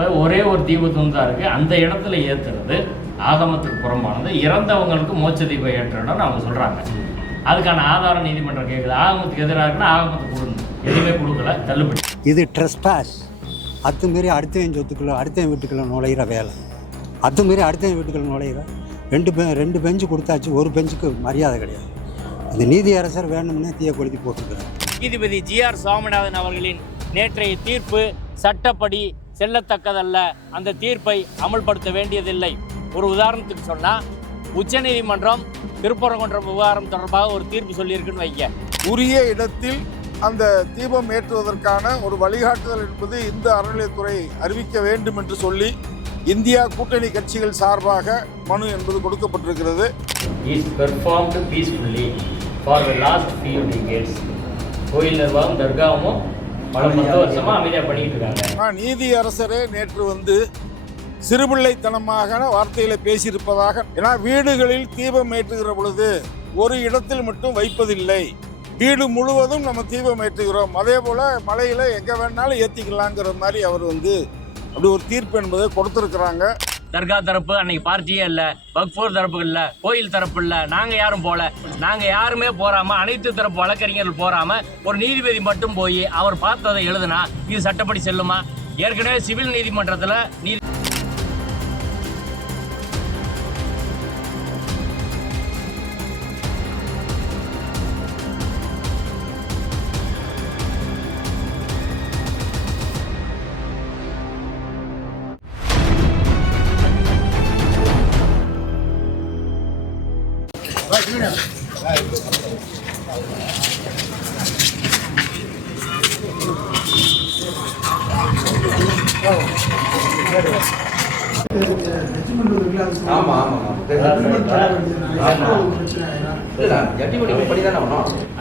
இப்போ ஒரே ஒரு தீபத்தூண் தான் இருக்குது, அந்த இடத்துல ஏற்றுறது ஆகமத்துக்கு புறம்பானது. இறந்தவங்களுக்கு மோட்ச தீபம் ஏற்ற இடம்னு அவங்க சொல்கிறாங்க. அதுக்கான ஆதாரம் நீதிமன்றம் கேட்குது. ஆகமத்துக்கு எதிராக இருக்குன்னா ஆகமத்துக்கு கொடுங்க, எதுவுமே கொடுக்கல, தள்ளுபடி. இது ட்ரெஸ்பாஸ். அத்துமாரி அடுத்தவன் சொத்துக்குள்ள அடுத்தவன் வீட்டுக்குள்ள நுழையிற வேலை. அத்துமாரி அடுத்தவன் வீட்டுக்குள்ள நுழையிற ரெண்டு பெஞ்சு கொடுத்தாச்சு, ஒரு பெஞ்சுக்கு மரியாதை கிடையாது. இந்த நீதியரசர் வேணும்னே தீய கொளுத்தி போட்டிருக்கிறார். நீதிபதி ஜி.ஆர். சுவாமிநாதன் அவர்களின் நேற்றைய தீர்ப்பு சட்டப்படி செல்லத்தக்கதல்ல. அந்த தீர்ப்பை அமல்படுத்த வேண்டியதில்லை. ஒரு உதாரணத்துக்கு சொன்னால், உச்சநீதிமன்றம் திருப்பரங்குன்றம் விவகாரம் தொடர்பாக ஒரு தீர்ப்பு சொல்லியிருக்குன்னு வைக்க, உரிய இடத்தில் அந்த தீபம் ஏற்றுவதற்கான ஒரு வழிகாட்டுதல் என்பது இந்த அறநிலையத்துறை அறிவிக்க வேண்டும் என்று சொல்லி இந்தியா கூட்டணி கட்சிகள் சார்பாக மனு என்பது கொடுக்கப்பட்டிருக்கிறது. கோயில் நிர்வாகம் தர்காவும் பல 10 வருஷமா அமைதியாக பண்ணிட்டு இருக்காங்க. நீதி அரசரே நேற்று வந்து சிறுபிள்ளைத்தனமாக வார்த்தைகளை பேசியிருப்பதாக, ஏன்னா வீடுகளில் தீபம் ஏற்றுகிற பொழுது ஒரு இடத்தில் மட்டும் வைப்பதில்லை, வீடு முழுவதும் நம்ம தீபம் ஏற்றுகிறோம், அதே போல மலையில எங்க வேணாலும் ஏற்றிக்கலாங்கிற மாதிரி அவர் வந்து அப்படி ஒரு தீர்ப்பு என்பதை கொடுத்துருக்குறாங்க. தர்கா தரப்பு அன்னைக்கு பார்ட்டியே இல்லை, வக்ஃபோர் தரப்பு இல்லை, கோயில் தரப்பு இல்லை, நாங்கள் யாரும் போல, நாங்கள் யாருமே போறாம, அனைத்து தரப்பு வழக்கறிஞர்கள் போறாம ஒரு நீதிபதி மட்டும் போய் அவர் பார்த்ததை எழுதுனா இது சட்டப்படி செல்லுமா? ஏற்கனவே சிவில் நீதிமன்றத்தில்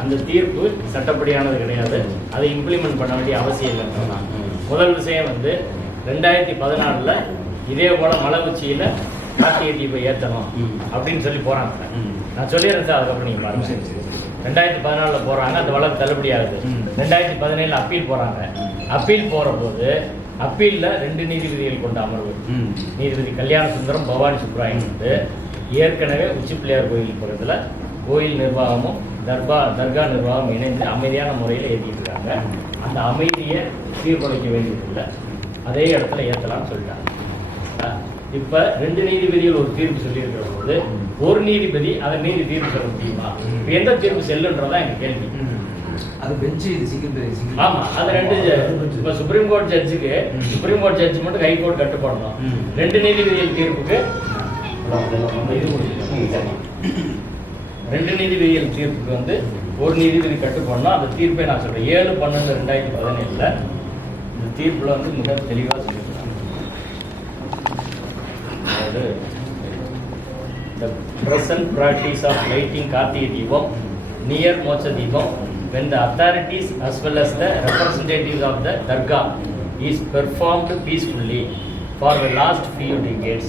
அந்த தீர்ப்பு சட்டப்படியானது கிடையாது. அதை இம்ப்ளிமெண்ட் பண்ண வேண்டிய அவசியம் இல்லைன்னு தான். முதல் விஷயம் வந்து 2014 இதே போல மலை உச்சியில கார்த்திகை தீபம் ஏற்றணும் அப்படின்னு சொல்லி போறாங்க. நான் சொல்லிடுறேன் சார், அதுக்கப்புறம் நீங்க பாருங்க. 2014 போறாங்க, அந்த வழக்கு தள்ளுபடி ஆகுது. 2017 அப்பீல் போறாங்க. அப்பீல் போற போது அப்பீல்ல 2 நீதிபதிகள் கொண்ட அமர்வு, நீதிபதி கல்யாண சுந்தரம், பவானி சுப்ராயன் வந்து ஏற்கனவே உச்சி பிள்ளையார் கோயில் பக்கத்துல கோயில் நிர்வாகமும் தர்கா நிர்வாகம் இணைந்து அமைதியான முறையில் ஏற்றிட்டு இருக்காங்க. அந்த அமைதியை சீர்குலைக்க வேண்டியதில்லை, அதே இடத்துல ஏற்றலாம்னு சொல்லிட்டாங்க. இப்ப 2 நீதிபதிகள் ஒரு தீர்ப்பு சொல்லியிருக்கிற போது ஒரு நீதிபதி அதை மீறி தீர்ப்பு சொல்ல முடியுமா? எந்த தீர்ப்பு செல்லுன்றதான் எங்க கேள்வி. அது பெஞ்சு ஆமா, அது 2 இப்ப சுப்ரீம் கோர்ட் ஜட்ஜுக்கு சுப்ரீம் கோர்ட் ஜட்ஜ் மட்டும் ஹை கோர்ட் கட்டுப்படணும். 2 நீதிபதிகள் தீர்ப்புக்கு 2 நீதிபதிகள் தீர்ப்புக்கு வந்து ஒரு நீதிபதி கட்டுப்படணும். அந்த தீர்ப்பை நான் சொல்றேன். 7/12/2017 இந்த தீர்ப்புல வந்து மிக தெளிவாக சொல்லியிருக்காங்க. அதாவது the present practice of lighting Kartiga Deepam near Moksha Deepam when the authorities as well as the representatives of the Dargah is performed peacefully for the last few decades.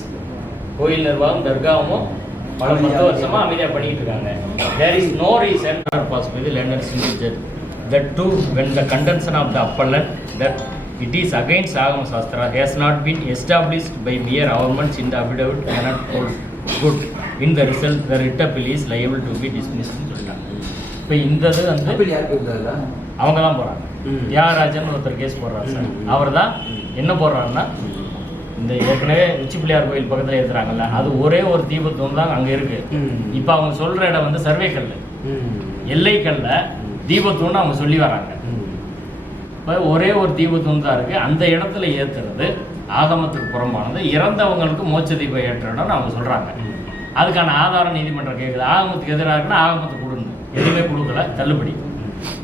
கோயில் நிர்வாகம் தர்காவும் பல 10 வருஷமா அமைதியாக பண்ணிட்டு இருக்காங்க. There is no reason or possibility learned single judge that too when the contention of the appellant that it is against Agama Shastra has not been established by mere arguments in the affidavit cannot hold good. In the result, the writ appeal is liable to be dismissed. இப்போ இந்த இது வந்து அவங்க தான் போகிறாங்க. தியாகராஜன் ஒருத்தர் case போடுறாரு sir. அவர் தான் என்ன போடுறாருன்னா, இந்த ஏற்கனவே உச்சி பிள்ளையார் கோயில் பக்கத்தில் ஏற்றுறாங்கல்ல, அது ஒரே ஒரு தீபத்தூண் தான் அங்கே இருக்கு. இப்போ அவங்க சொல்ற இடம் வந்து சர்வேக்கல், எல்லைக்கல்ல தீபத்தூண் அவங்க சொல்லி வராங்க. இப்போ ஒரே ஒரு தீபத்தூண் தான் இருக்கு, அந்த இடத்துல ஏற்றுறது ஆகமத்துக்கு புறம்பானது. இறந்தவங்களுக்கு மோட்ச தீபம் ஏற்ற இடம்னு அவங்க சொல்றாங்க. அதுக்கான ஆதாரம் நீதிமன்றம் கேட்குது. ஆகமத்துக்கு எதிராக இருக்குன்னா ஆகமத்துக்கு கொடுங்க, எதுவுமே கொடுக்கல, தள்ளுபடி.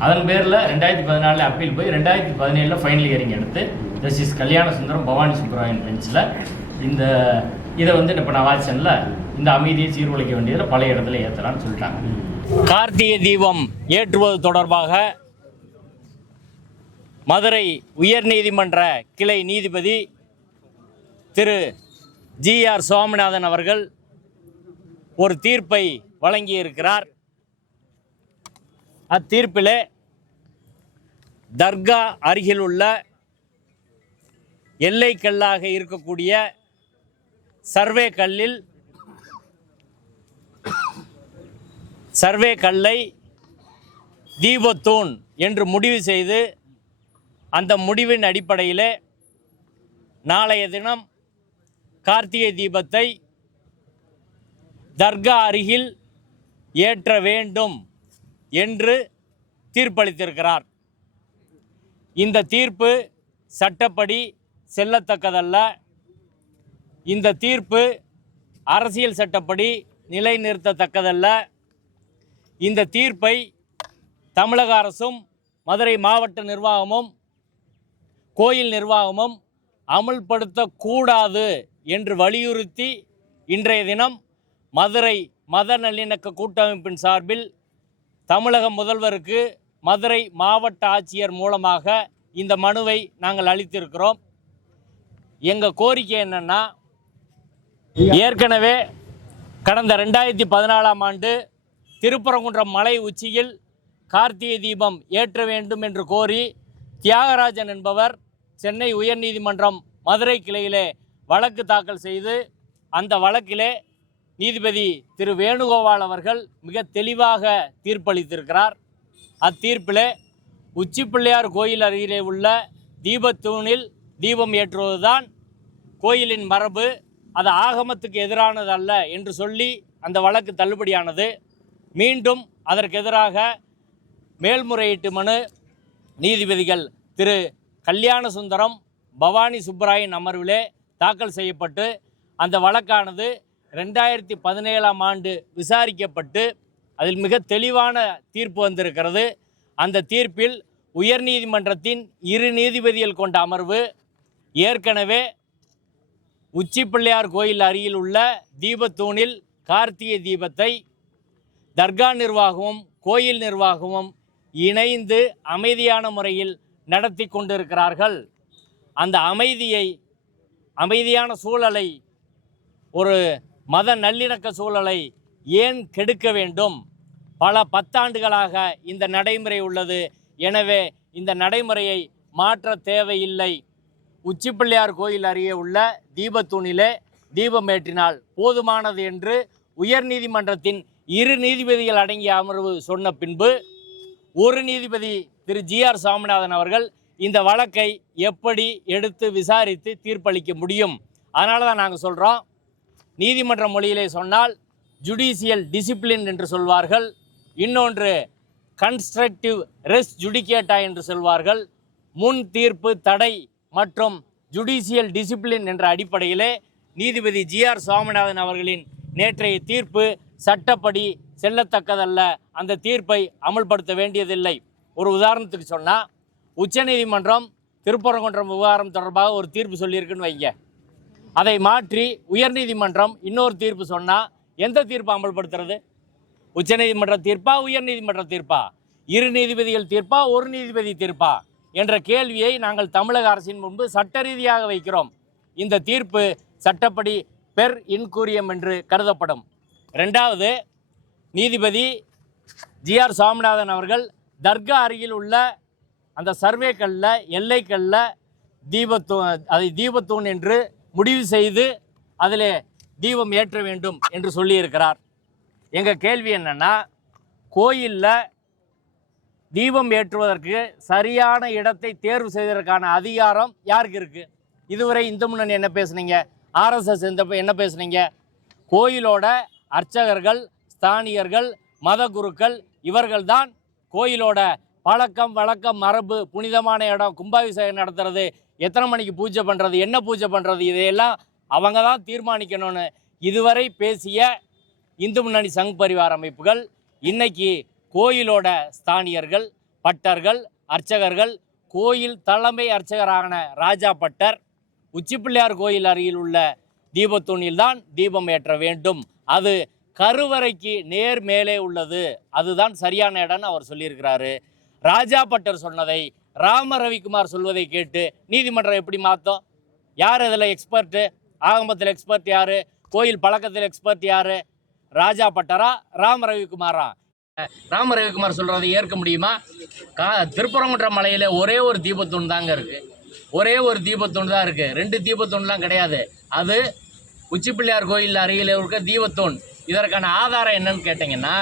அதன் பேரில் 2014 அப்பீல் போய் 2017 ஃபைனல் ஹியரிங் எடுத்து ஜஸ்டிஸ் கல்யாண சுந்தரம், பவானி சுப்ராயன் பெஞ்சில் இந்த இதை வந்து இப்போ நான் வாட்சனில் இந்த அமைதியை சீர்குலைக்க வேண்டியதில் பல இடத்துல ஏற்றலான்னு சொல்லிட்டாங்க. கார்த்திகை தீபம் ஏற்றுவது தொடர்பாக மதுரை உயர்நீதிமன்ற கிளை நீதிபதி திரு ஜி.ஆர். சுவாமிநாதன் அவர்கள் ஒரு தீர்ப்பை வழங்கியிருக்கிறார். அத்தீர்ப்பிலே தர்கா அருகில் உள்ள எல்லை கல்லாக இருக்கக்கூடிய சர்வே கல்லை தீபத்தூண் என்று முடிவு செய்து அந்த முடிவின் அடிப்படையில் நாளைய தினம் கார்த்திகை தீபத்தை தர்கா அருகில் ஏற்ற வேண்டும் என்று தீர்ப்பளித்திருக்கிறார். இந்த தீர்ப்பு சட்டப்படி செல்லத்தக்கதல்ல. இந்த தீர்ப்பு அரசியல் சட்டப்படி நிலைநிறுத்தத்தக்கதல்ல. இந்த தீர்ப்பை தமிழக அரசும் மதுரை மாவட்ட நிர்வாகமும் கோயில் நிர்வாகமும் அமுல்படுத்தக்கூடாது என்று வலியுறுத்தி இன்றைய தினம் மதுரை மத நல்லிணக்க கூட்டமைப்பின் சார்பில் தமிழக முதல்வருக்கு மதுரை மாவட்ட ஆட்சியர் மூலமாக இந்த மனுவை நாங்கள் அளித்திருக்கிறோம். எங்கள் கோரிக்கை என்னென்னா, ஏற்கனவே கடந்த 2014ஆம் ஆண்டு திருப்பரங்குன்றம் மலை உச்சியில் கார்த்திகை தீபம் ஏற்ற வேண்டும் என்று கோரி தியாகராஜன் என்பவர் சென்னை உயர்நீதிமன்றம் மதுரை கிளையிலே வழக்கு தாக்கல் செய்து அந்த வழக்கிலே நீதிபதி திரு வேணுகோபால் அவர்கள் மிக தெளிவாக தீர்ப்பளித்திருக்கிறார். அத்தீர்ப்பிலே உச்சிப்பிள்ளையார் கோயில் அருகிலே உள்ள தீபத்தூணில் தீபம் ஏற்றுவதுதான் கோயிலின் மரபு, அது ஆகமத்துக்கு எதிரானதல்ல என்று சொல்லி அந்த வழக்கு தள்ளுபடியானது. மீண்டும் அதற்கு எதிராக மேல்முறையீட்டு மனு நீதிபதிகள் திரு கல்யாண சுந்தரம், பவானி சுப்பராயன் அமர்விலே தாக்கல் செய்யப்பட்டு அந்த வழக்கானது 2017ஆம் ஆண்டு விசாரிக்கப்பட்டு அதில் மிக தெளிவான தீர்ப்பு வந்திருக்கிறது. அந்த தீர்ப்பில் உயர்நீதிமன்றத்தின் 2 நீதிபதிகள் கொண்ட அமர்வு ஏற்கனவே உச்சிப்பிள்ளையார் கோயில் அருகில் உள்ள தீபத்தூணில் கார்த்திகை தீபத்தை தர்கா நிர்வாகமும் கோயில் நிர்வாகமும் இணைந்து அமைதியான முறையில் நடத்தி கொண்டிருக்கிறார்கள். அந்த அமைதியான சூழலை, ஒரு மத நல்லிணக்க சூழலை ஏன் கெடுக்க வேண்டும்? பல 10 ஆண்டுகளாக இந்த நடைமுறை உள்ளது. எனவே இந்த நடைமுறையை மாற்ற தேவையில்லை. உச்சிப்பிள்ளையார் கோயில் அருகே உள்ள தீபத்தூணிலே தீபம் ஏற்றினால் போதுமானது என்று உயர்நீதிமன்றத்தின் 2 நீதிபதிகள் அடங்கிய அமர்வு சொன்ன பின்பு ஒரு நீதிபதி திரு ஜி.ஆர். சாமிநாதன் அவர்கள் இந்த வழக்கை எப்படி எடுத்து விசாரித்து தீர்ப்பளிக்க முடியும்? அதனால தான் நாங்கள் சொல்கிறோம், நீதிமன்ற மொழியிலே சொன்னால் ஜுடிஷியல் டிசிப்ளின் என்று சொல்வார்கள், இன்னொன்று கன்ஸ்ட்ரக்டிவ் ரெஸ் ஜுடிகேட்டா என்று சொல்வார்கள். முன் தீர்ப்பு தடை மற்றும் ஜுடிஷியல் டிசிப்ளின் என்ற அடிப்படையிலே நீதிபதி ஜி.ஆர். சாமிநாதன் அவர்களின் நேற்றைய தீர்ப்பு சட்டப்படி செல்லத்தக்கதல்ல. அந்த தீர்ப்பை அமல்படுத்த வேண்டியதில்லை. ஒரு உதாரணத்துக்கு சொன்னால், உச்சநீதிமன்றம் திருப்பரங்குன்றம் விவகாரம் தொடர்பாக ஒரு தீர்ப்பு சொல்லியிருக்குன்னு வைங்க, அதை மாற்றி உயர்நீதிமன்றம் இன்னொரு தீர்ப்பு சொன்னால் எந்த தீர்ப்பை அமல்படுத்துறது? உச்சநீதிமன்ற தீர்ப்பா, உயர்நீதிமன்ற தீர்ப்பா, 2 நீதிபதிகள் தீர்ப்பா, 1 நீதிபதி தீர்ப்பா என்ற கேள்வியை நாங்கள் தமிழக அரசின் முன்பு சட்ட ரீதியாக வைக்கிறோம். இந்த தீர்ப்பு சட்டப்படி பெர் இன்கூரியம் என்று கருதப்படும். 2வது, நீதிபதி ஜி.ஆர். சாமிநாதன் அவர்கள் தர்கா அருகில் உள்ள அந்த சர்வே கல்லில், எல்லைக்கல்லில் தீபத்தூண் என்று முடிவு செய்து அதில் தீபம் ஏற்ற வேண்டும் என்று சொல்லியிருக்கிறார். எங்கள் கேள்வி என்னென்னா, கோயிலில் தீபம் ஏற்றுவதற்கு சரியான இடத்தை தேர்வு செய்வதற்கான அதிகாரம் யாருக்கு இருக்குது? இதுவரை இந்து முன்னணி என்ன பேசுனீங்க? RSS என்ன பேசுனீங்க? கோயிலோட அர்ச்சகர்கள், ஸ்தானியர்கள், மத குருக்கள் இவர்கள்தான் கோயிலோட பழக்கம் வழக்கம் மரபு, புனிதமான இடம், கும்பாபிஷேகம் நடத்துறது, எத்தனை மணிக்கு பூஜை பண்ணுறது, என்ன பூஜை பண்ணுறது, இதையெல்லாம் அவங்க தான் தீர்மானிக்கணும்னு இதுவரை பேசிய இந்து முன்னணி சங் பரிவார அமைப்புகள் இன்னைக்கு கோயிலோட ஸ்தானியர்கள், பட்டர்கள், அர்ச்சகர்கள், கோயில் தலைமை அர்ச்சகரான ராஜா பட்டர் உச்சிப்பிள்ளையார் கோயில் அருகில் உள்ள தீபத்தூணில் தான் தீபம் ஏற்ற வேண்டும், அது கருவறைக்கு நேர் மேலே உள்ளது, அதுதான் சரியான இடம்னு அவர் சொல்லியிருக்கிறாரு. ராஜா பட்டர் சொன்னதை ராம ரவிக்குமார் சொல்வதை கேட்டு நீதிமன்றம் எப்படி மாற்றும்? யார் இதில் எக்ஸ்பர்ட்டு? ஆகமத்தில் எக்ஸ்பர்ட் யார்? கோயில் பழக்கத்தில் எக்ஸ்பர்ட் யார்? ராஜா பட்டரா, ராம ரவிக்குமாரா? ராம ரவிக்குமார் சொல்கிறதை ஏற்க முடியுமா? திருப்பரங்குன்றம் மலையில் ஒரே ஒரு தீபத்தூண் தாங்க இருக்குது. ஒரே ஒரு தீபத்தூண் தான் இருக்குது, 2 தீபத்தூண்லாம் கிடையாது. அது உச்சிப்பிள்ளையார் கோயில் அருகில் இருக்க தீபத்தூண். இதற்கான ஆதாரம் என்னன்னு கேட்டிங்கன்னா,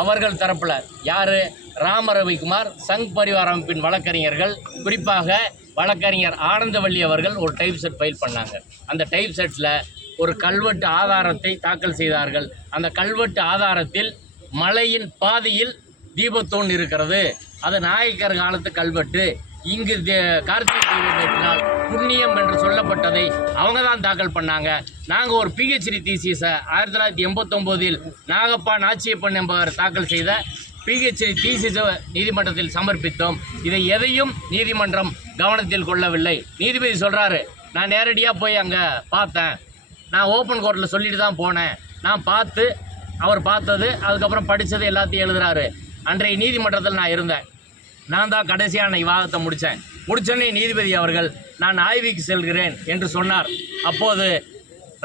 அவர்கள் தரப்பில் யார், ராம ரவிக்குமார் சங் பரிவார் அமைப்பின் வழக்கறிஞர்கள், குறிப்பாக வழக்கறிஞர் ஆனந்தவள்ளி அவர்கள் ஒரு டைப் செட் ஃபைல் பண்ணாங்க. அந்த டைப் செட்டில் ஒரு கல்வெட்டு ஆதாரத்தை தாக்கல் செய்தார்கள். அந்த கல்வெட்டு ஆதாரத்தில் மலையின் பாதியில் தீபத்தூண் இருக்கிறது, அது நாயக்கர் காலத்து கல்வெட்டு, இங்கு கார்த்திகை தீபம் ஏற்றினால் புண்ணியம் என்று சொல்லப்பட்டதை அவங்க தான் தாக்கல் பண்ணாங்க. நாங்கள் ஒரு பிஹெச்டி தீசிஸை 1989 நாகப்பா நாச்சியப்பன் என்பவர் தாக்கல் செய்த பிஹெச்டி தீசிஸை நீதிமன்றத்தில் சமர்ப்பித்தோம். இதை எதையும் நீதிமன்றம் கவனத்தில் கொள்ளவில்லை. நீதிபதி சொல்கிறாரு, நான் நேரடியாக போய் அங்கே பார்த்தேன், நான் ஓப்பன் கோர்ட்டில் சொல்லிட்டு தான் போனேன், நான் பார்த்து அவர் பார்த்தது அதுக்கப்புறம் படித்தது எல்லாத்தையும் எழுதுறாரு. அன்றைய நீதிமன்றத்தில் நான் இருந்தேன், நான் தான் கடைசியாக அன்றைக்கி வாதத்தை முடித்தோன்னே நீதிபதி அவர்கள் நான் ஆய்வுக்கு செல்கிறேன் என்று சொன்னார். அப்போது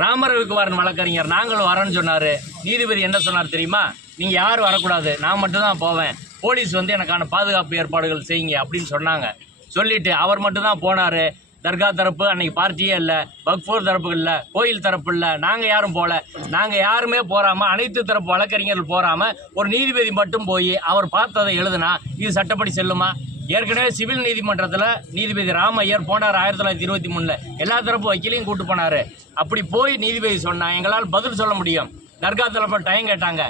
ராமரவிக்குமாரன் வழக்கறிஞர் நாங்களும் வரேன்னு சொன்னார். நீதிபதி என்ன சொன்னார் தெரியுமா, நீங்கள் யாரும் வரக்கூடாது, நான் மட்டும்தான் போவேன், போலீஸ் வந்து எனக்கான பாதுகாப்பு ஏற்பாடுகள் செய்யுங்க அப்படின்னு சொன்னாங்க. சொல்லிவிட்டு அவர் மட்டும்தான் போனார். தர்கா தரப்பு அன்றைக்கி பார்ட்டியே இல்லை, வக்ஃபோர் தரப்பு இல்லை, கோயில் தரப்பு இல்லை, நாங்கள் யாரும் போகல. நாங்கள் யாருமே போகாமல், அனைத்து தரப்பு வழக்கறிஞர்கள் போகாமல் ஒரு நீதிபதி மட்டும் போய் அவர் பார்த்ததை எழுதுனா இது சட்டப்படி செல்லுமா? ஏற்கனவே சிவில் நீதிமன்றத்தில் நீதிபதி ராமையர் போனார் 1923 எல்லா தரப்பு வக்கீலையும் கூட்டு போனார். அப்படி போய் நீதிபதி சொன்னால் எங்களால் பதில் சொல்ல முடியும். தர்கா தரப்பில் டைம் கேட்டாங்க,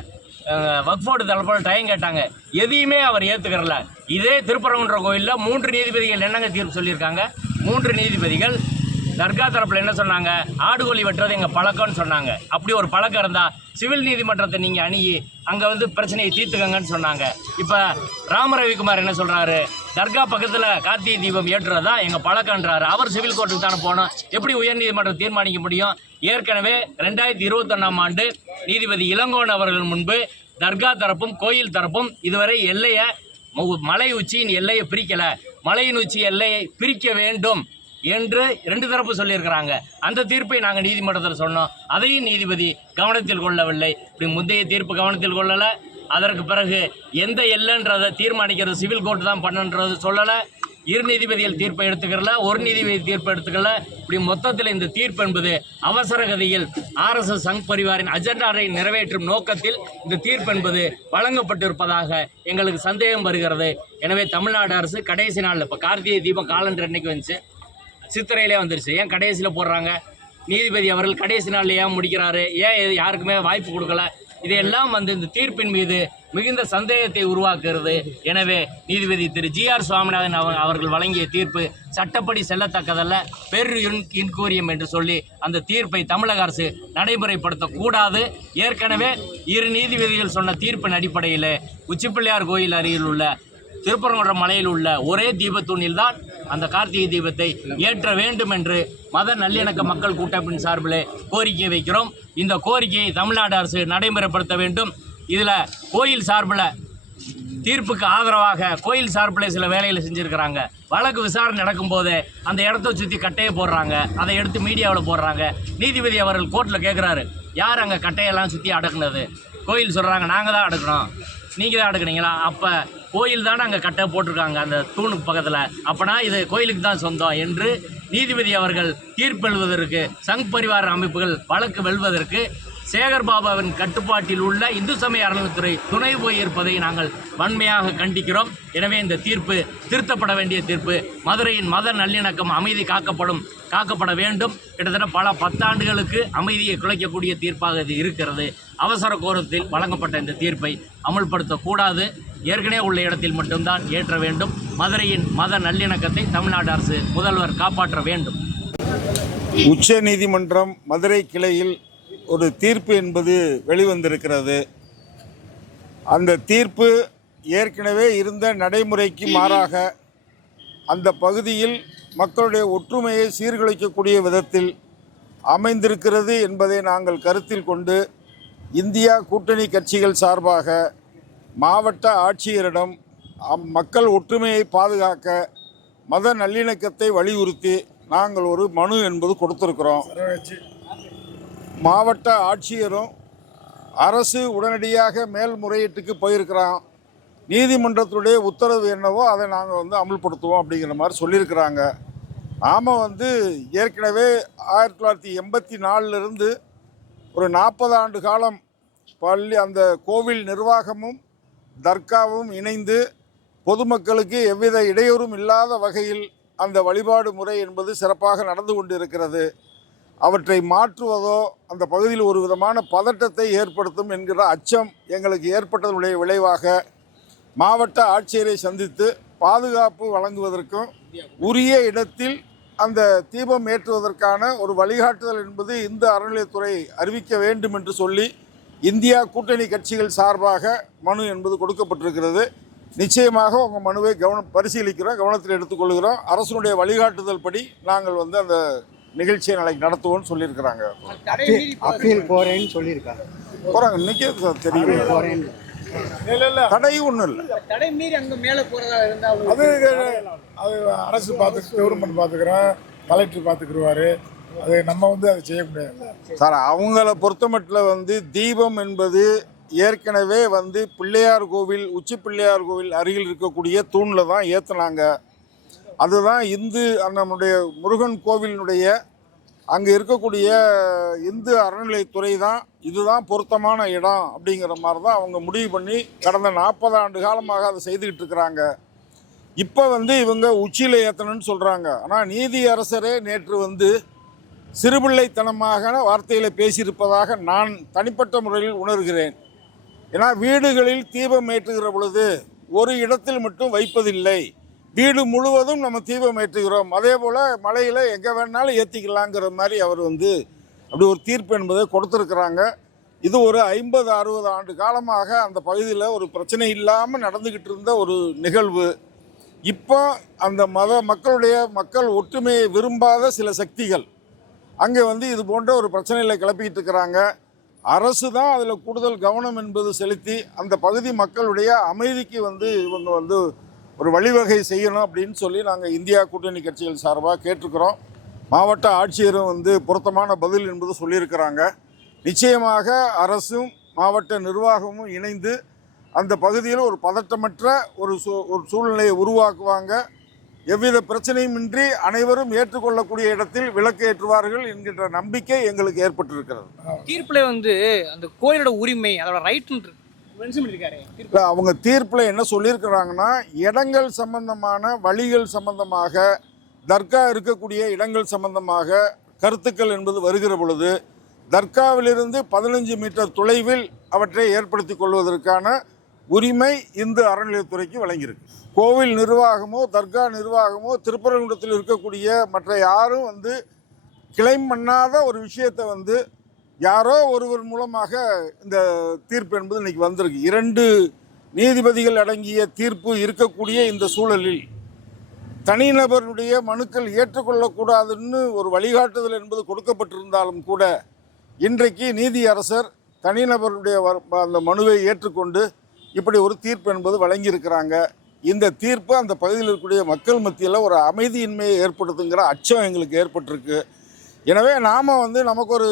வக்ஃபோர்டு தரப்பில் டைம் கேட்டாங்க, எதையுமே அவர் ஏற்றுக்கிறல. இதே திருப்பரங்குன்ற கோயிலில் 3 நீதிபதிகள் என்னங்க தீர்ப்பு சொல்லியிருக்காங்க? 3 நீதிபதிகள் தர்கா தரப்பில் என்ன சொன்னாங்க, ஆடுகோழி வெட்டுறது எங்கள் பழக்கம்னு சொன்னாங்க. அப்படி ஒரு பழக்கம் இருந்தால் சிவில் நீதிமன்றத்தை நீங்கள் அணுகி அங்கே வந்து பிரச்சனையை தீர்த்துக்கங்கன்னு சொன்னாங்க. இப்போ ராமரவிக்குமார் என்ன சொல்கிறாரு, தர்கா பக்கத்தில் கார்த்திகை தீபம் ஏற்றுறதா எங்கள் பழக்கன்றாரு. அவர் சிவில் கோர்ட்டுக்கு தானே போனோம், எப்படி உயர்நீதிமன்றம் தீர்மானிக்க முடியும்? ஏற்கனவே 2021ஆம் ஆண்டு நீதிபதி இளங்கோவன் அவர்கள் முன்பு தர்கா தரப்பும் கோயில் தரப்பும் இதுவரை எல்லையை, மலை உச்சியின் எல்லையை பிரிக்கலை, மலையின் உச்சி எல்லையை பிரிக்க வேண்டும் என்று 2 தரப்பு சொல்லியிருக்கிறாங்க. அந்த தீர்ப்பை நாங்கள் நீதிமன்றத்தில் சொன்னோம், அதையும் நீதிபதி கவனத்தில் கொள்ளவில்லை. இப்படி முந்தைய தீர்ப்பு கவனத்தில் கொள்ளலை, அதற்கு பிறகு எந்த எல்லைன்றதை தீர்மானிக்கிறது சிவில் கோர்ட்டு தான் பண்ணுன்றது சொல்லலை, 2 நீதிபதிகள் தீர்ப்பை எடுத்துக்கல, 1 நீதிபதி தீர்ப்பை எடுத்துக்கல. இப்படி மொத்தத்தில் இந்த தீர்ப்பு என்பது அவசர கதியில் RSS சங் பரிவாரின் அஜெண்டாவை நிறைவேற்றும் நோக்கத்தில் இந்த தீர்ப்பு என்பது வழங்கப்பட்டிருப்பதாக எங்களுக்கு சந்தேகம் வருகிறது. எனவே தமிழ்நாடு அரசு கடைசி நாளில், இப்போ கார்த்திகை தீபம் காலண்டர் அன்னைக்கு வந்துச்சு, சித்திரையிலே வந்துருச்சு, ஏன் கடைசியில் போடுறாங்க? நீதிபதி அவர்கள் கடைசி நாளில் ஏன் முடிக்கிறாரு? ஏன் யாருக்குமே வாய்ப்பு கொடுக்கல? இதையெல்லாம் வந்து இந்த தீர்ப்பின் மீது மிகுந்த சந்தேகத்தை உருவாக்குகிறது. எனவே நீதிபதி திரு GR சுவாமிநாதன் அவர்கள் வழங்கிய தீர்ப்பு சட்டப்படி செல்லத்தக்கதல்ல, பெரு இன்கூரியம் என்று சொல்லி அந்த தீர்ப்பை தமிழக அரசு நடைமுறைப்படுத்தக்கூடாது. ஏற்கனவே 2 நீதிபதிகள் சொன்ன தீர்ப்பின் அடிப்படையில் உச்சிப்பிள்ளையார் கோயில் அருகில் உள்ள திருப்பரங்குன்ற மலையில் உள்ள ஒரே தீபத்தூணில் தான் அந்த கார்த்திகை தீபத்தை ஏற்ற வேண்டும் என்று மத நல்லிணக்க மக்கள் கூட்டமைப்பின் சார்பில் கோரிக்கை வைக்கிறோம். இந்த கோரிக்கையை தமிழ்நாடு அரசு நடைமுறைப்படுத்த வேண்டும். இதில் கோயில் சார்பில் தீர்ப்புக்கு ஆதரவாக கோயில் சார்பில் சில வேலைகளை செஞ்சுருக்கிறாங்க. வழக்கு விசாரணை நடக்கும்போது அந்த இடத்த சுற்றி கட்டையை போடுறாங்க, அதை எடுத்து மீடியாவில் போடுறாங்க. நீதிபதி அவர்கள் கோர்ட்டில் கேட்குறாரு, யார் அங்கே கட்டையெல்லாம் சுற்றி அடக்குனது? கோயில் சொல்கிறாங்க, நாங்கள் தான் அடக்கணும். நீங்கள் தான் அடக்குனீங்களா? அப்போ கோயில் தானே அங்கே கட்டை போட்டிருக்காங்க அந்த தூணுக்கு பக்கத்தில், அப்போனா இது கோயிலுக்கு தான் சொந்தம் என்று நீதிபதி அவர்கள் தீர்ப்பு எழுவதற்கு, சங் பரிவார அமைப்புகள் வழக்கு வெல்வதற்கு சேகர்பாபாவின் கட்டுப்பாட்டில் உள்ள இந்து சமய அறநிலையத்துறை துணை போயிருப்பதை நாங்கள் வன்மையாக கண்டிக்கிறோம். எனவே இந்த தீர்ப்பு திருத்தப்பட வேண்டிய தீர்ப்பு. மதுரையின் மத நல்லிணக்கம், அமைதி காக்கப்பட வேண்டும். கிட்டத்தட்ட பல 10 ஆண்டுகளுக்கு அமைதியை குலைக்கக்கூடிய தீர்ப்பாக இது இருக்கிறது. அவசர கோரத்தில் வழங்கப்பட்ட இந்த தீர்ப்பை அமுல்படுத்தக்கூடாது. ஏற்கனவே உள்ள இடத்தில் மட்டும்தான் ஏற்ற வேண்டும். மதுரையின் மத நல்லிணக்கத்தை தமிழ்நாடு அரசு முதல்வர் காப்பாற்ற வேண்டும். உச்ச நீதிமன்றம் மதுரை கிளையில் ஒரு தீர்ப்பு என்பது வெளிவந்திருக்கிறது. அந்த தீர்ப்பு ஏற்கனவே இருந்த நடைமுறைக்கு மாறாக அந்த பகுதியில் மக்களுடைய ஒற்றுமையை சீர்குலைக்கக்கூடிய விதத்தில் அமைந்திருக்கிறது என்பதை நாங்கள் கருத்தில் கொண்டு இந்தியா கூட்டணி கட்சிகள் சார்பாக மாவட்ட ஆட்சியரிடம் மக்கள் ஒற்றுமையை பாதுகாக்க, மத நல்லிணக்கத்தை வலியுறுத்தி நாங்கள் ஒரு மனு என்பது கொடுத்துருக்குறோம். மாவட்ட ஆட்சியரும் அரசு உடனடியாக மேல்முறையீட்டுக்கு போயிருக்கிறான். நீதிமன்றத்துடைய உத்தரவு என்னவோ அதை நாங்கள் அமுல்படுத்துவோம் அப்படிங்கிற மாதிரி சொல்லியிருக்கிறாங்க. நாம் வந்து ஏற்கனவே 1984 ஒரு 40 ஆண்டு காலம் அந்த கோவில் நிர்வாகமும் தர்காவும் இணைந்து பொதுமக்களுக்கு எவ்வித இடையூறும் இல்லாத வகையில் அந்த வழிபாடு முறை என்பது சிறப்பாக நடந்து கொண்டிருக்கிறது. அவற்றை மாற்றுவதோ அந்த பகுதியில் ஒரு விதமான பதட்டத்தை ஏற்படுத்தும் என்கிற அச்சம் எங்களுக்கு ஏற்பட்டதனுடைய விளைவாக மாவட்ட ஆட்சியரை சந்தித்து பாதுகாப்பு வழங்குவதற்கும் உரிய இடத்தில் அந்த தீபம் ஏற்றுவதற்கான ஒரு வழிகாட்டுதல் என்பது இந்த அறநிலையத்துறை அறிவிக்க வேண்டும் என்று சொல்லி இந்தியா கூட்டணி கட்சிகள் சார்பாக மனு என்பது கொடுக்கப்பட்டிருக்கிறது. நிச்சயமாக உங்கள் மனுவை பரிசீலிக்கிறோம், கவனத்தில் எடுத்துக்கொள்கிறோம். அரசனுடைய வழிகாட்டுதல் படி நாங்கள் வந்து அந்த நிகழ்ச்சியை நாளைக்கு நடத்துவோம்னு சொல்லியிருக்கிறாங்க. அப்பீல் போறேன்னு சொல்லியிருக்காங்க. போகிறாங்க இன்னைக்கே தெரியும். போறேன்னு தடையும் ஒன்றும் இல்லை. தடை மீறி அங்கே மேலே போகிறதா இருந்தால் அது அரசு பார்த்து கவர்மெண்ட் பார்த்துக்கிறோம், கலெக்டர் பார்த்துக்கிடுவார். அது நம்ம வந்து அதை செய்ய முடியாது சார். அவங்கள பொறுத்தமட்டில் வந்து தீபம் என்பது ஏற்கனவே வந்து பிள்ளையார் கோவில், உச்சி பிள்ளையார் கோவில் அருகில் இருக்கக்கூடிய தூணில் தான் ஏற்றுனாங்க. அதுதான் நம்முடைய முருகன் கோவிலினுடைய அங்கே இருக்கக்கூடிய இந்து அறநிலையத்துறை தான் இதுதான் பொருத்தமான இடம் அப்படிங்கிற மாதிரி தான் அவங்க முடிவு பண்ணி கடந்த 40 ஆண்டு காலமாக அதை செய்துக்கிட்டு இருக்கிறாங்க. இப்போ வந்து இவங்க உச்சியில் ஏற்றணும்னு சொல்கிறாங்க. ஆனால் நீதி அரசரே நேற்று வந்து சிறுபிள்ளைத்தனமாக வார்த்தையில் பேசியிருப்பதாக நான் தனிப்பட்ட முறையில் உணர்கிறேன். ஏன்னா வீடுகளில் தீபம் ஏற்றுகிற பொழுது ஒரு இடத்தில் மட்டும் வைப்பதில்லை, வீடு முழுவதும் நம்ம தீபம் ஏற்றுகிறோம். அதே போல் மலையில் எங்கே வேணாலும் ஏற்றிக்கலாங்கிற மாதிரி அவர் வந்து அப்படி ஒரு தீர்ப்பு என்பதை கொடுத்துருக்குறாங்க. இது ஒரு 50-60 ஆண்டு காலமாக அந்த பகுதியில் ஒரு பிரச்சனை இல்லாமல் நடந்துக்கிட்டு இருந்த ஒரு நிகழ்வு. இப்போ அந்த மக்கள் ஒற்றுமையை விரும்பாத சில சக்திகள் அங்கே வந்து இது போன்ற ஒரு பிரச்சனைகளை கிளப்பிக்கிட்டு இருக்கிறாங்க. அரசு தான் அதில் கூடுதல் கவனம் என்பது செலுத்தி அந்த பகுதி மக்களுடைய அமைதிக்கு வந்து இவங்க வந்து ஒரு வழிவகை செய்யணும் அப்படின்னு சொல்லி நாங்கள் இந்தியா கூட்டணி கட்சிகள் சார்பாக கேட்டிருக்கிறோம். மாவட்ட ஆட்சியரும் வந்து பொருத்தமான பதில் என்பது சொல்லியிருக்கிறாங்க. நிச்சயமாக அரசும் மாவட்ட நிர்வாகமும் இணைந்து அந்த பகுதியில் ஒரு பதட்டமற்ற ஒரு சூழ்நிலையை உருவாக்குவாங்க. எவ்வித பிரச்சனையுமின்றி அனைவரும் ஏற்றுக்கொள்ளக்கூடிய இடத்தில் விளக்கு ஏற்றுவார்கள் என்கின்ற நம்பிக்கை எங்களுக்கு ஏற்பட்டிருக்கிறது. தீர்ப்பில் வந்து அந்த கோயிலோட உரிமை, அதோட ரைட் மென்ஷன் பண்ணியிருக்காரு. அவங்க தீர்ப்பில் என்ன சொல்லியிருக்கிறாங்கன்னா, இடங்கள் சம்பந்தமான வழிகள் சம்பந்தமாக தர்கா இருக்கக்கூடிய இடங்கள் சம்பந்தமாக கருத்துக்கள் என்பது வருகிற பொழுது தர்காவிலிருந்து 15 மீட்டர் தொலைவில் அவற்றை ஏற்படுத்தி கொள்வதற்கான உரிமை இந்து அறநிலையத்துறைக்கு வழங்கியிருக்கு. கோவில் நிர்வாகமோ தர்கா நிர்வாகமோ திருப்பரங்குன்றத்தில் இருக்கக்கூடிய மற்ற யாரும் வந்து கிளைம் பண்ணாத ஒரு விஷயத்தை வந்து யாரோ ஒருவர் மூலமாக இந்த தீர்ப்பு என்பது இன்னைக்கு வந்திருக்கு. 2 நீதிபதிகள் அடங்கிய தீர்ப்பு இருக்கக்கூடிய இந்த சூழலில் தனிநபருடைய மனுக்கள் ஏற்றுக்கொள்ளக்கூடாதுன்னு ஒரு வழிகாட்டுதல் என்பது கொடுக்கப்பட்டிருந்தாலும் கூட இன்றைக்கு நீதி அரசர் தனிநபருடைய அந்த மனுவை ஏற்றுக்கொண்டு இப்படி ஒரு தீர்ப்பு என்பது வழங்கியிருக்கிறாங்க. இந்த தீர்ப்பு அந்த பகுதியில் இருக்கக்கூடிய மக்கள் மத்தியில் ஒரு அமைதியின்மையை ஏற்படுத்துங்கிற அச்சம் எங்களுக்கு ஏற்பட்டிருக்கு. எனவே நாம் வந்து நமக்கு ஒரு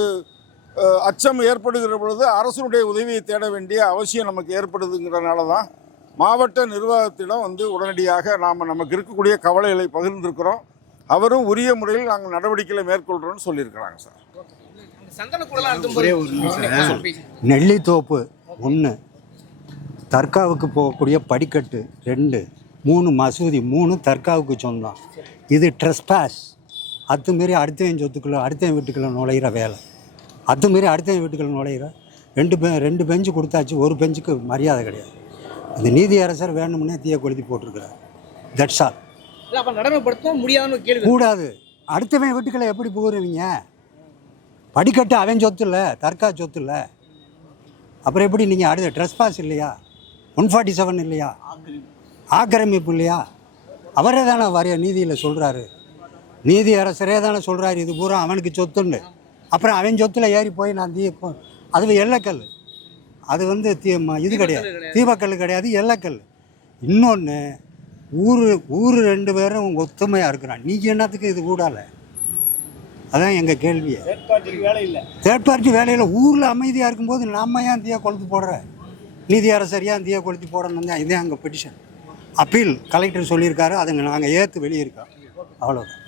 அச்சம் ஏற்படுகிற பொழுது அரசுடைய உதவியை தேட வேண்டிய அவசியம் நமக்கு ஏற்படுதுங்கிறனால தான் மாவட்ட நிர்வாகத்திடம் வந்து உடனடியாக நமக்கு இருக்கக்கூடிய கவலைகளை பகிர்ந்திருக்கிறோம். அவரும் உரிய முறையில் நாங்கள் நடவடிக்கைகளை மேற்கொள்கிறோம்னு சொல்லியிருக்கிறாங்க சார். நெல்லித்தோப்பு 1, தர்காவுக்கு போகக்கூடிய படிக்கட்டு 2, 3 மசூதி 3 தர்காவுக்கு சொந்தம். இது ட்ரெஸ்பாஸ். அத்துமாரி அடுத்தவன் சொத்துக்குள்ள அடுத்தவன் வீட்டுக்குள்ள நுழையிற வேலை. அத்துமாரி அடுத்தவன் வீட்டுக்குள்ள நுழையிற 2 பெஞ்சு கொடுத்தாச்சு, ஒரு பெஞ்சுக்கு மரியாதை கிடையாது. இந்த நீதி அரசர் வேணும்னே தீய கொளுத்தி போட்டிருக்கிறார். That's all. நடைமுறைப்படுத்த முடியாதுன்னு கேள்வி கூடாது. அடுத்தவன் வீட்டுக்குள்ள எப்படி போகிறவங்க? படிக்கட்டு அவன் சொத்து இல்லை, தர்கா சொத்து இல்லை. அப்புறம் எப்படி நீங்கள் அடுத்த ட்ரெஸ்பாஸ் இல்லையா, 147 இல்லையா, ஆக்கிரமிப்பு இல்லையா? அவரே தானே நீதியில் சொல்கிறாரு, நீதி அரசரே தானே சொல்கிறாரு இது பூரா அவனுக்கு சொத்துன்னு. அப்புறம் அவன் சொத்தில் ஏறி போய் நான் அது எல்லைக்கல். அது வந்து இது கிடையாது, தீபக்கல் கிடையாது, எல்லைக்கல். இன்னொன்று ஊர் 2 பேரும் ஒத்துமையாக இருக்கிறான். நீங்கள் என்னத்துக்கு இது கூடால? அதான் எங்கள் கேள்வியை. தேர்ட் பார்ட்டி வேலையில் ஊரில் அமைதியாக இருக்கும்போது நம்ம ஏன் தீயா கொளுத்து போடுற? நீதி அரசர் ஏன் தீயா கொளுத்தி போடணும் தான் இதே அங்கே பெட்டிஷன். அப்பீல் கலெக்டர் சொல்லியிருக்காரு, அதுங்க நாங்கள் ஏற்று வெளியிருக்கோம். அவ்வளோதான்.